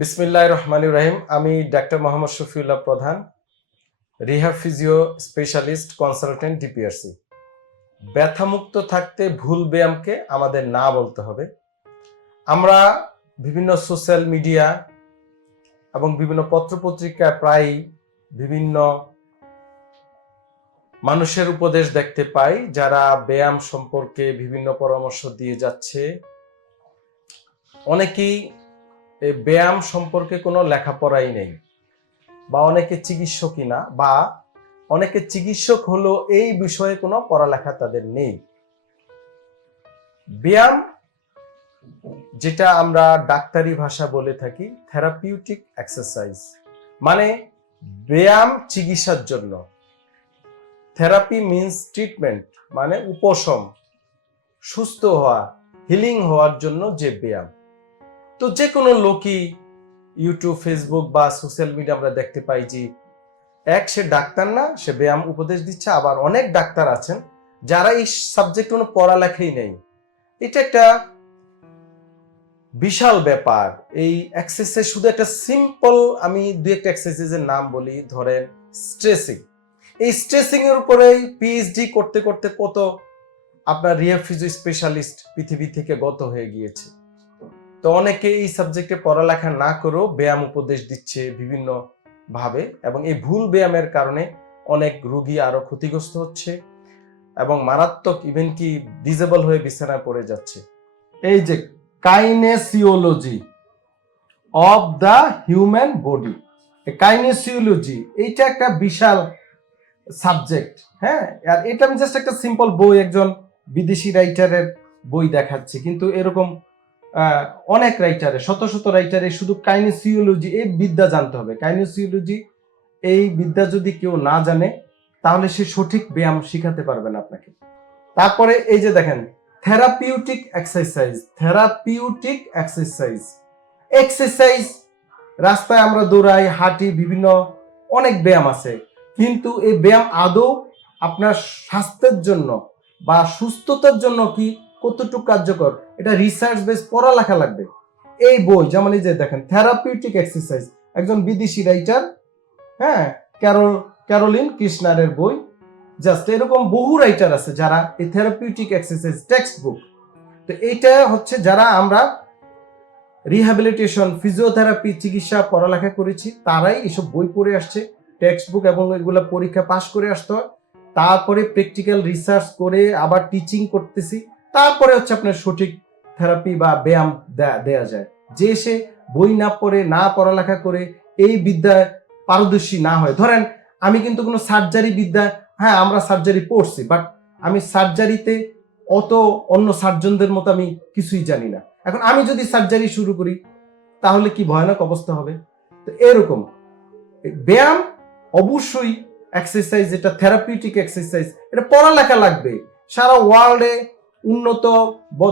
বিসমিল্লাহ রহমান রাহিম, আমি ডাক্তার মোহাম্মদ শফিউল্লাহ প্রধান, রিহা ফিজিও স্পেশালিস্ট কনসালটেন্ট ডিপিআরসি। ব্যথামুক্ত থাকতে ভুল ব্যায়ামকে আমাদের না বলতে হবে। আমরা বিভিন্ন সোশ্যাল মিডিয়া এবং বিভিন্ন পত্রপত্রিকায় প্রায়ই বিভিন্ন মানুষের উপদেশ দেখতে পাই, যারা ব্যায়াম সম্পর্কে বিভিন্ন পরামর্শ দিয়ে যাচ্ছে। অনেকেই এই ব্যায়াম সম্পর্কে কোনো লেখাপড়াই নেই। বা অনেকে চিকিৎসকই না, বা অনেকে চিকিৎসক হলো এই বিষয়ে কোনো পড়ালেখা তাদের নেই। ব্যায়াম, যেটা আমরা ডাক্তারি ভাষা বলে থাকি থেরাপিউটিক এক্সারসাইজ মানে ব্যায়াম চিকিৎসার জন্য। থেরাপি মিন্স ট্রিটমেন্ট মানে উপশম। সুস্থ হওয়া হিলিং হওয়ার জন্য যে ব্যায়াম। তো যে কোনো লোকই ইউটিউব ফেসবুক বা সোশ্যাল মিডিয়া আমরা দেখতে পাই যে এক, সে ডাক্তার না, সে ব্যায়াম উপদেশ দিচ্ছে, আবার অনেক ডাক্তার আছেন যারা এই সাবজেক্ট কোনো পড়ালেখাই নেই। এটা একটা বিশাল ব্যাপার। এই এক্সারসাইজ শুধু একটা সিম্পল আমি দু একটা এক্সারসাইজের নাম বলি, ধরেন স্ট্রেসিং এই স্ট্রেসিং এর উপরে পিএইচডি করতে করতে কত আপনার রিয়া ফিজিও স্পেশালিস্ট পৃথিবী থেকে গত হয়ে গিয়েছে। তো অনেকে এই সাবজেক্টে পড়ালেখা না করেও ব্যায়াম উপদেশ দিচ্ছে বিভিন্ন ভাবে এবং এই ভুল ব্যায়ামের কারণে অনেক রুগী আরও ক্ষতিগ্রস্ত হচ্ছে এবং মারাত্মক ইভেন কি ডিজেবল হয়ে বিছানায় পড়ে যাচ্ছে। এই যে kinesiology of the human body kinesiology এইটা একটা বিশাল সাবজেক্ট হ্যাঁ? আর এটা আমি জাস্ট একটা সিম্পল বই, একজন বিদেশি রাইটারের বই দেখাচ্ছে। কিন্তু এরকম অনেক রাইটারে শত শত রাইটারে শুধু কাইনেসিওলজি এই বিদ্যা জানতে হবে। কাইনেসিওলজি এই বিদ্যা যদি কেউ না জানে, তাহলে সে সঠিক ব্যায়াম শিখাতে না আপনাকে। তারপরে এই যে দেখেন therapeutic exercise therapeutic exercise exercise রাস্তায় আমরা দৌড়াই, হাঁটি, বিভিন্ন অনেক ব্যায়াম আছে। কিন্তু এই ব্যায়াম আদৌ আপনার স্বাস্থ্যের জন্য বা সুস্থতার জন্য কি কতটুকু কার্যকর? এটা রিসার্চ বেস পড়ালেখা লাগবে। এই বই, যেমন এই যে দেখেন থেরাপিউটিক এক্সারসাইজ একজন বিদেশি রাইটার হ্যাঁ ক্যারল ক্যারোলিন কৃষ্ণারের বই জাস্ট এরকম বহু রাইটার আছে যারা এই থেরাপিউটিক এক্সারসাইজ টেক্সট বুক তো এইটা হচ্ছে যারা আমরা রিহ্যাবিলিটেশন ফিজিওথেরাপি চিকিৎসা, পড়ালেখা করেছি, তারাই এসব বই পড়ে আসছে। টেক্সট বুক এবং এগুলো পরীক্ষা পাশ করে আসতে হয়। তারপরে প্র্যাকটিক্যাল রিসার্চ করে আবার টিচিং করতেছি। তারপরে হচ্ছে আপনার সঠিক থেরাপি বা ব্যায়াম দেয়া- যায়। যে সে বই না পড়ে, না পড়ালেখা করে, এই বিদ্যায় পারদর্শী না হয়। ধরেন, আমি কিন্তু কোনো সার্জারি বিদ্যা হ্যাঁ আমরা সার্জারি পড়ছি বাট আমি সার্জারিতে অত অন্য সার্জনদের মতো আমি কিছুই জানি না। এখন আমি যদি সার্জারি শুরু করি, তাহলে কি ভয়ানক অবস্থা হবে? তো এরকম। ব্যায়াম অবশ্যই এক্সারসাইজ এটা থেরাপিউটিক এক্সারসাইজ এটা পড়ালেখা লাগবে। সারা ওয়ার্ল্ডে উন্নত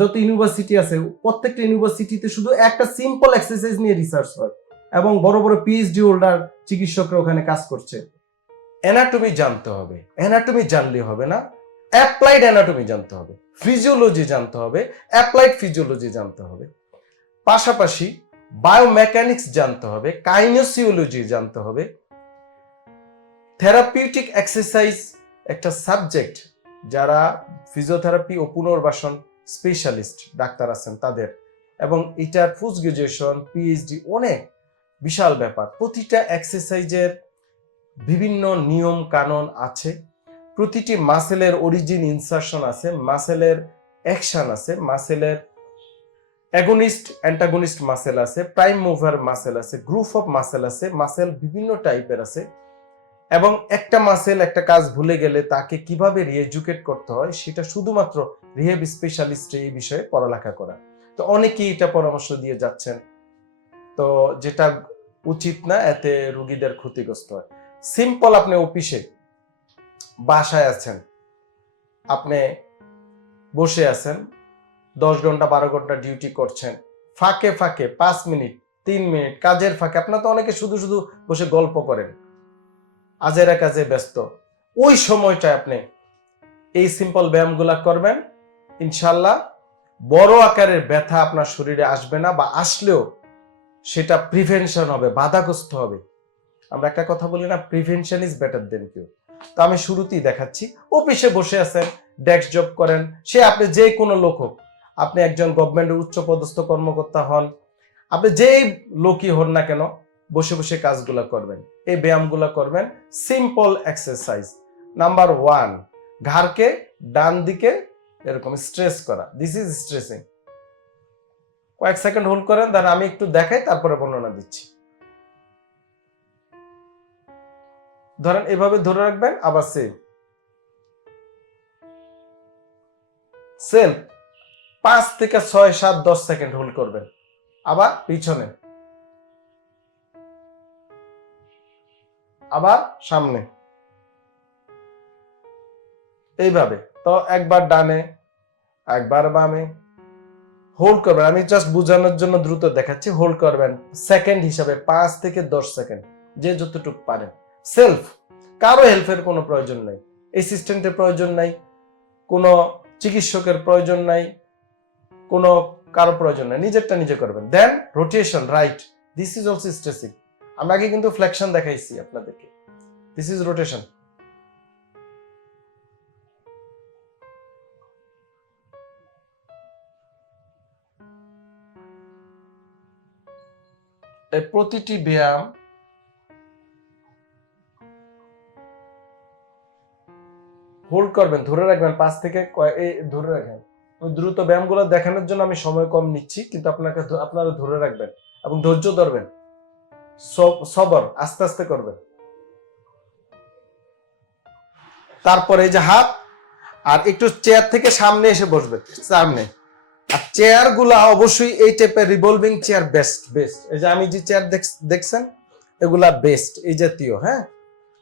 যত ইউনিভার্সিটি আছে। প্রত্যেকটা ইউনিভার্সিটিতে শুধু একটা সিম্পল এক্সারসাইজ নিয়ে রিসার্চ হয় এবং বড় বড় পিএইচডি হোল্ডার চিকিৎসকরা ওখানে কাজ করছে। অ্যানাটমি জানতে হবে। অ্যানাটমি জানলে হবে না। অ্যাপ্লাইড অ্যানাটমি জানতে হবে। ফিজিওলজি জানতে হবে। অ্যাপ্লাইড ফিজিওলজি জানতে হবে। পাশাপাশি বায়োমেকানিক্স জানতে হবে। কাইনোসিওলজি জানতে হবে। থেরাপিউটিক এক্সারসাইজ একটা সাবজেক্ট যারা ফিজিওথেরাপি ও পুনর্বাসন স্পেশালিস্ট ডাক্তার আছেন তাদের। এবং এটার পোস্ট গ্রাজুয়েশন পিএইচডি অনেক বিশাল ব্যাপার। প্রতিটা এক্সারসাইজের বিভিন্ন নিয়ম কানুন আছে। প্রতিটি মাসেলের অরিজিন ইনসারশন আছে মাসেলের অ্যাকশন আছে মাসেলের অ্যাগনিস্ট অ্যান্টাগনিস্ট মাসেল আছে প্রাইম মুভার মাসেল আছে গ্রুপ অফ মাসেল আছে মাসেল বিভিন্ন টাইপের আছে। এবং একটা মাসেল একটা কাজ ভুলে গেলে তাকে কীভাবে রিএজুকেট করতে হয়, সেটা শুধুমাত্র রিহেব স্পেশালিস্ট এই বিষয়ে পড়ালেখা করা। তো অনেকেই এটা পরামর্শ দিয়ে যাচ্ছেন। তো যেটা উচিত না, এতে রুগীদের ক্ষতিগ্রস্ত হয়। সিম্পল আপনি অফিসে বাসায় আছেন, আপনি বসে আছেন, দশ ঘণ্টা, বারো ঘণ্টা ডিউটি করছেন, ফাঁকে ফাঁকে পাঁচ মিনিট, তিন মিনিট, কাজের ফাঁকে, আপনার তো অনেকে শুধু শুধু বসে গল্প করেন। আজেরা কাজে ব্যস্ত। ওই সময়টায় আপনি এই সিম্পল ব্যায়ামগুলা করবেন, ইনশাল্লাহ বড় আকারের ব্যথা আপনার শরীরে আসবে না বা আসলেও সেটা প্রিভেনশন হবে, বাধাগ্রস্ত হবে। আমরা একটা কথা বলি না prevention is better than cure তো আমি শুরুতেই দেখাচ্ছি, অফিসে বসে আছেন ডেস্ক জব করেন, সে আপনি যে কোনো লোক হোক, আপনি একজন গভর্নমেন্টের উচ্চ পদস্থ কর্মকর্তা হন, আপনি যেই লোকই হন না কেন বসে বসে কাজগুলো করবেন। এই ব্যায়ামগুলো করবেন। সিম্পল এক্সারসাইজ নাম্বার ওয়ান ঘাড়কে ডান দিকে এরকম স্ট্রেস করা। দিস ইজ স্ট্রেসিং কয়েক সেকেন্ড হোল্ড করেন তার আমি একটু দেখাই, তারপরে বর্ণনা দিচ্ছি। ধরেন এভাবে ধরে রাখবেন, আবার সেম সেলফ পাঁচ থেকে ছয়, সাত, দশ সেকেন্ড হোল্ড করবেন। আবার পিছনে। আবার সামনে। এইভাবে। তো একবার ডানে, একবার বামে। হোল্ড করবেন। আমি জাস্ট বোঝানোর জন্য দ্রুত দেখাচ্ছি। হোল্ড করবেন সেকেন্ড হিসাবে পাঁচ থেকে দশ সেকেন্ড, যে যতটুকু পারেন। সেলফ। কারও হেল্পের কোনো প্রয়োজন নাই। অ্যাসিস্ট্যান্টের প্রয়োজন নাই। কোনো চিকিৎসকের প্রয়োজন নাই। কোনো কারও প্রয়োজন নাই। নিজেরটা নিজে করবেন। Then rotation right this is also stressing আমরা আগে কিন্তু ফ্লেকশন দেখাইছি আপনাদেরকে। দিস ইজ রোটেশন প্রতিটি ব্যায়াম হোল্ড করবেন, ধরে রাখবেন, পাঁচ থেকে ধরে রাখেন। দ্রুত ব্যায়ামগুলো দেখানোর জন্য আমি সময় কম নিচ্ছি, কিন্তু আপনাকে আপনারা ধরে রাখবেন এবং ধৈর্য ধরবেন। সবর, আস্তে আস্তে করবেন তারপরে এই যে হাত, আর একটু চেয়ার থেকে সামনে এসে বসবে, সামনে। আর চেয়ারগুলা অবশ্যই এই টাইপের রিভলভিং চেয়ার বেস্ট বেস্ট এই যে আমি যে চেয়ার দেখছেন, এগুলা বেস্ট এই জাতীয় হ্যাঁ?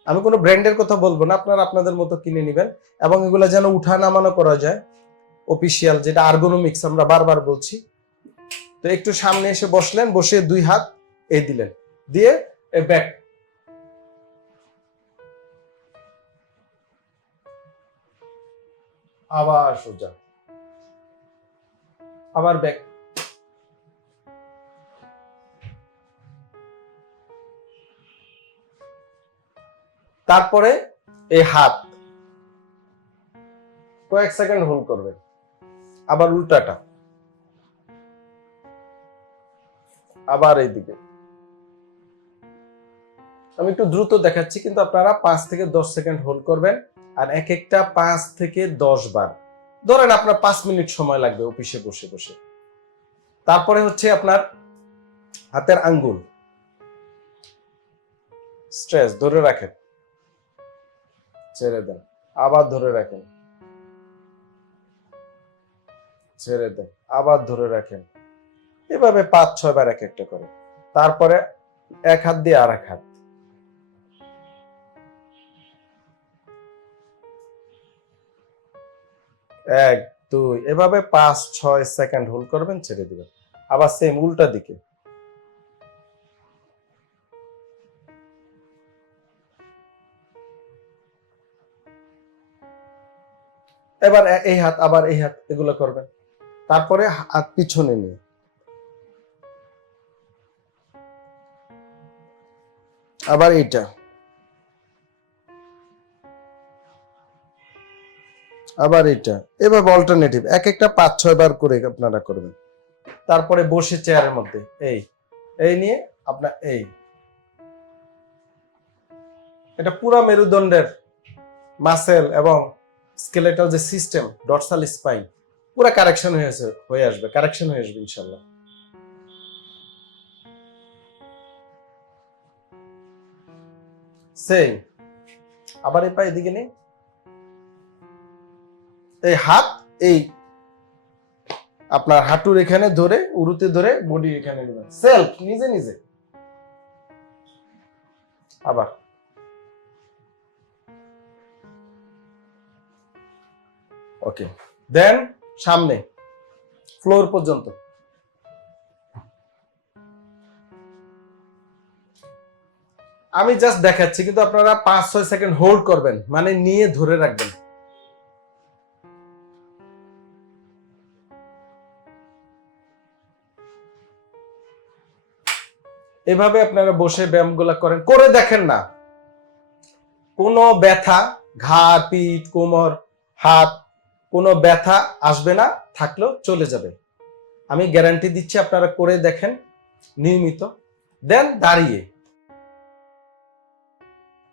আমি কোনো ব্র্যান্ডের কথা বলব না, আপনারা আপনাদের মতো কিনে নেবেন, এবং এগুলা যেন উঠা নামানো করা যায়। অফিসিয়াল যেটা আর্গোনমিক্স আমরা বারবার বলছি। তো একটু সামনে এসে বসলেন, বসে দুই হাত এই দিলেন। দিয়ে ব্যাক আবার সোজা। আবার ব্যাক তারপরে এই হাত। কয়েক সেকেন্ড হোল্ড করবেন। আবার উল্টাটা। আবার এইদিকে। আমি একটু দ্রুত দেখাচ্ছি, কিন্তু আপনারা পাঁচ থেকে দশ সেকেন্ড হোল্ড করবেন আর এক একটা পাঁচ থেকে দশ বার। ধরেন আপনার পাঁচ মিনিট সময় লাগবে অফিসে বসে বসে। তারপরে হচ্ছে আপনার হাতের আঙ্গুল। স্ট্রেস, ধরে রাখেন। ছেড়ে দেন। আবার ধরে রাখেন। ছেড়ে দেন। আবার ধরে রাখেন। এভাবে পাঁচ, ছয় বার এক একটা করে। তারপরে এক হাত দিয়ে আর এক হাত। এক, দুই, এভাবে পাঁচ, ছয় সেকেন্ড হোল্ড করবেন, ছেড়ে দিবেন। আবার সেম উল্টা দিকে। এবার এই হাত, আবার এই হাত, এগুলো করবেন। তারপরে হাত পিছনে নিয়ে। আবার এইটা। আবার এটা। এভাবে অল্টারনেটিভ এক একটা পাঁচ, ছয় বার করে আপনারা করবেন। তারপরে বসে চেয়ারের মধ্যে, এই এই নিয়ে আপনার, এই। এটা পুরা মেরুদণ্ডের মাসেল এবং স্কেলেটাল যে সিস্টেম ডরসাল স্পাইন পুরা কারেকশন হয়েছে, হয়ে আসবে কারেকশন হয়ে আসবে ইনশাল্লাহ। সেই আবার এই পা এদিকে নেই। এই হাত, এই আপনার হাঁটুর এখানে ধরে, উরুতে ধরে বডি এখানে সেলফ, নিজে নিজে। আবার। ওকে। দেন সামনে, ফ্লোর পর্যন্ত। আমি জাস্ট দেখাচ্ছি, কিন্তু আপনারা পাঁচ, ছয় সেকেন্ড হোল্ড করবেন মানে নিয়ে ধরে রাখবেন। এভাবে আপনারা বসে ব্যায়ামগুলো করেন। করে দেখেন না। কোনো ব্যথা ঘাড় পিঠ, কোমর, হাত, কোনো ব্যথা আসবে না, থাকলেও চলে যাবে। আমি গ্যারান্টি দিচ্ছি, আপনারা করে দেখেন, নিয়মিত। দেন দাঁড়িয়ে।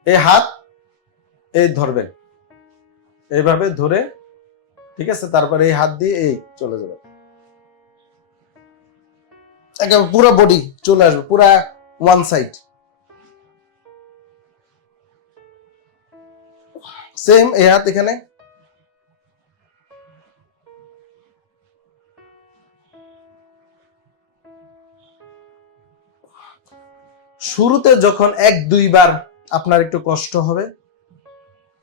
এই হাত, এই ধরবেন। এইভাবে ধরে, ঠিক আছে? তারপরে এই হাত দিয়ে এই চলে যাবে। একেবারে পুরো বডি চলে আসবে, পুরা ওয়ান সাইড সেম এই হাত এখানে। শুরুতে যখন এক দুইবার আপনার একটু কষ্ট হবে,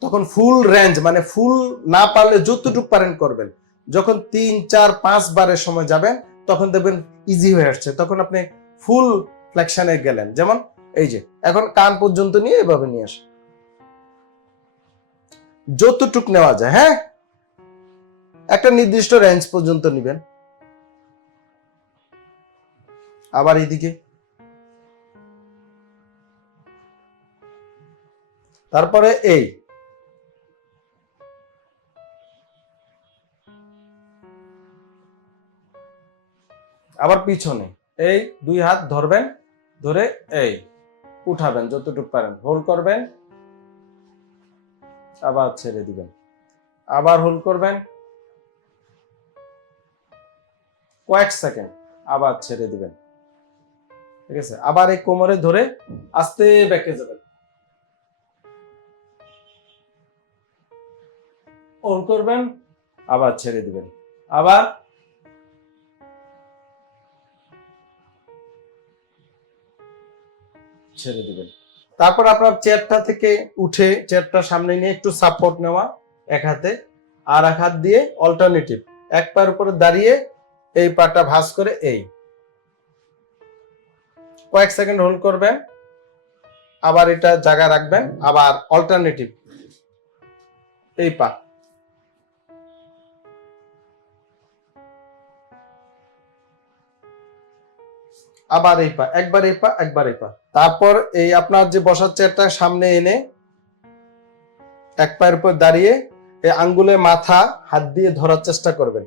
তখন ফুল রেঞ্জ মানে ফুল না পারলে যতটুকু পারেন করবেন। যখন তিন, চার, পাঁচ বারের সময় যাবেন তখন দেখবেন ইজি হয়ে আসছে। তখন আপনি ফুল ফ্লেকশনে গেলেন। যেমন এই যে, এখন কান পর্যন্ত নিয়ে এভাবে নিয়ে আসে যতটুক নেওয়া যায় হ্যাঁ? একটা নির্দিষ্ট রেঞ্জ পর্যন্ত নিবেন। আবার এইদিকে। তারপরে এই। আবার পিছনে। এই দুই হাত ধরবেন, ধরে এই উঠাবেন যতটুকু পারেন। হোল্ড করবেন, আবার ছেড়ে দিবেন। আবার হোল্ড করবেন, কয়েক সেকেন্ড, আবার ছেড়ে দিবেন। ঠিক আছে? আবার এই কোমরে ধরে আস্তে বেঁকে যাবেন। অন করবেন, আবার ছেড়ে দিবেন। আবার ছেড়ে দিবেন। তারপর আপনার চেয়ারটা থেকে উঠে চেয়ারটা সামনে নিয়ে একটু সাপোর্ট নেওয়া, এক হাতে, আর এক হাত দিয়ে অল্টারনেটিভ এক পায়ের উপরে দাঁড়িয়ে এই পাটা ভাঁজ করে এই। কয়েক সেকেন্ড হোল্ড করবেন, আবার এটা জায়গা রাখবেন, আবার অল্টারনেটিভ এই পা। আবার এই পা, একবার এই পা, একবার এই পা। তারপর এই আপনার যে বসার চেয়ারটা সামনে এনে এক পায়ের উপর দাঁড়িয়ে এই আঙ্গুলে মাথা, হাত দিয়ে ধরার চেষ্টা করবেন।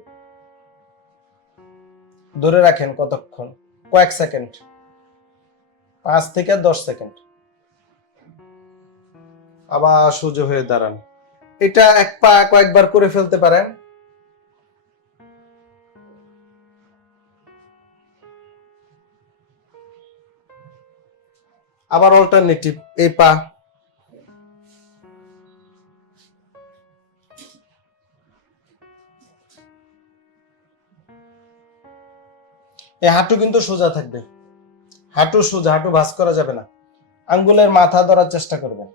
ধরে রাখেন কতক্ষণ? কয়েক সেকেন্ড। পাঁচ থেকে দশ সেকেন্ড। আবার সোজা হয়ে দাঁড়ান। এটা এক পা কয়েকবার করে ফেলতে পারেন। আবার অল্টারনেটিভ এই পা। এই হাঁটু কিন্তু সোজা থাকবে। হাঁটু সোজা, হাঁটু ভাঁজ করা যাবে না। আঙ্গুলের মাথা ধরার চেষ্টা করবেন।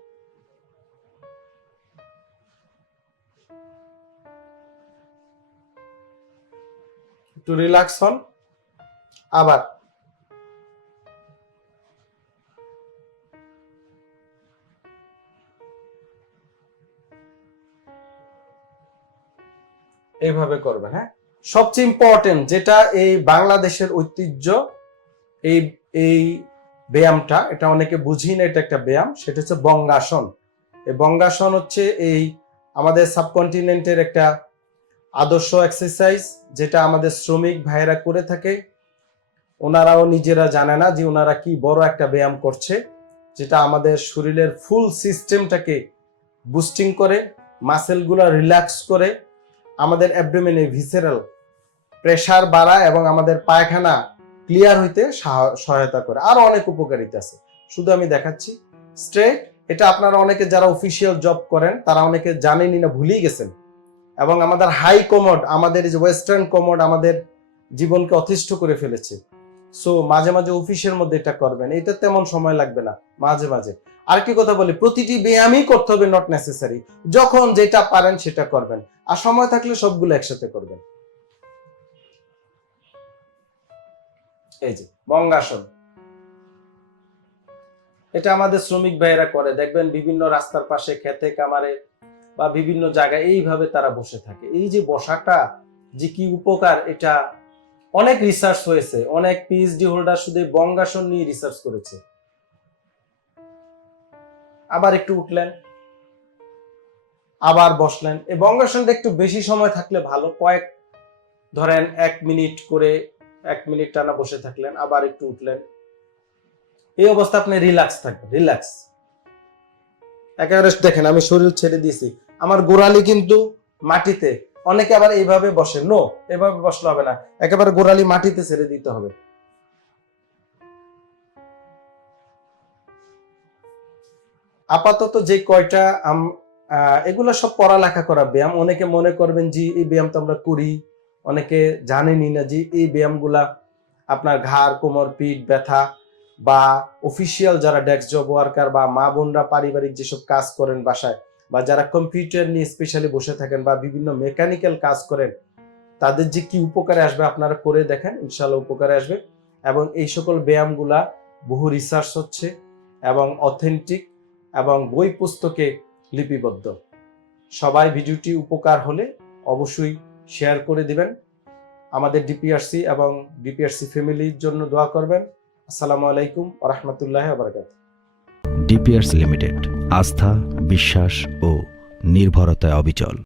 একটু রিল্যাক্স হন। আবার এইভাবে করবেন হ্যাঁ? সবচেয়ে ইম্পর্টেন্ট যেটা এই বাংলাদেশের ঐতিহ্য, এই এই ব্যায়ামটা, এটা অনেকে বুঝি না এটা একটা ব্যায়াম, সেটা হচ্ছে বঙ্গাসন। এই বঙ্গাসন হচ্ছে এই আমাদের সাবকন্টিনেন্টের একটা আদর্শ এক্সারসাইজ যেটা আমাদের শ্রমিক ভাইয়েরা করে থাকে। ওনারাও নিজেরা জানে না যে ওনারা কি বড় একটা ব্যায়াম করছে, যেটা আমাদের শরীরের ফুল সিস্টেমটাকে বুস্টিং করে মাসেলগুলো রিল্যাক্স করে আমাদের অ্যাবডোমেনে ভিসেরাল প্রেসার বাড়ায় এবং আমাদের পায়খানা ক্লিয়ার হইতে সাহা- সহায়তা করে। আরও অনেক উপকারিতা আছে। শুধু আমি দেখাচ্ছি। স্ট্রেট এটা আপনারা অনেকে যারা অফিসিয়াল জব করেন, তারা অনেকে জানেনই না, ভুলেই গেছেন। এবং আমাদের হাই কমোড আমাদের যে ওয়েস্টার্ন কমোড আমাদের জীবনকে অতিষ্ঠ করে ফেলেছে। সো মাঝে মাঝে অফিসের মধ্যে এটা করবেন। এটা তেমন সময় লাগবে না, মাঝে মাঝে। আর কি কথা বলি, প্রতিটি ব্যায়ামই করতে হবে নট নেসেসারি যখন যেটা পারেন সেটা করবেন। আর সময় থাকলে সবগুলো একসাথে করবেন। এই যে, বঙ্গাসন। এটা আমাদের শ্রমিক ভাইয়েরা করে। দেখবেন বিভিন্ন রাস্তার পাশে খেতে কামারে বা বিভিন্ন জায়গায় এইভাবে তারা বসে থাকে। এই যে বসাটা যে কি উপকার, এটা অনেক রিসার্চ হয়েছে। অনেক পিএইচডি হোল্ডার শুধু বঙ্গাসন নিয়ে রিসার্চ করেছে। আবার একটু উঠলেন, আবার বসলেন। এই বঙ্গাসনটা একটু বেশি সময় থাকলে ভালো। কয়েক, ধরেন এক মিনিট করে এক মিনিট টানা বসে থাকলেন, আবার একটু উঠলেন। এই অবস্থা আপনি রিল্যাক্স থাকবেন রিল্যাক্স একেবারে দেখেন, আমি শরীর ছেড়ে দিয়েছি। আমার গোড়ালি কিন্তু মাটিতে। অনেকে আবার এইভাবে বসে। নো এভাবে বসলে হবে না। একেবারে গোড়ালি মাটিতে ছেড়ে দিতে হবে। আপাতত যে কয়টা এগুলো সব পড়ালেখা করা ব্যায়াম। অনেকে মনে করবেন যে এই ব্যায়াম তো আমরা করি। অনেকে জানেনই না যে এই ব্যায়ামগুলা আপনার ঘাড়, কোমর, পিঠ, ব্যথা বা অফিসিয়াল যারা ডেস্ক জব ওয়ার্কার বা মা বোনরা পারিবারিক যেসব কাজ করেন বাসায় বা যারা কম্পিউটার নিয়ে স্পেশালি বসে থাকেন বা বিভিন্ন মেকানিক্যাল কাজ করেন, তাদের যে কি উপকারে আসবে আপনারা করে দেখেন ইনশাল্লাহ উপকারে আসবে। এবং এই সকল ব্যায়ামগুলা বহু রিসার্চ হচ্ছে এবং অথেন্টিক এবং বই পুস্তকে লিপিবদ্ধ। সবাই ভিডিওটি উপকার হলে অবশ্যই শেয়ার করে দিবেন। আমাদের ডিপিআরসি এবং ডিপিআরসি ফ্যামিলির জন্য দোয়া করবেন। আসসালামু আলাইকুম রহমতুল্লাহ আবরকাত ডিপিআরসি লিমিটেড, আস্থা, বিশ্বাস ও নির্ভরতায় অবিচল।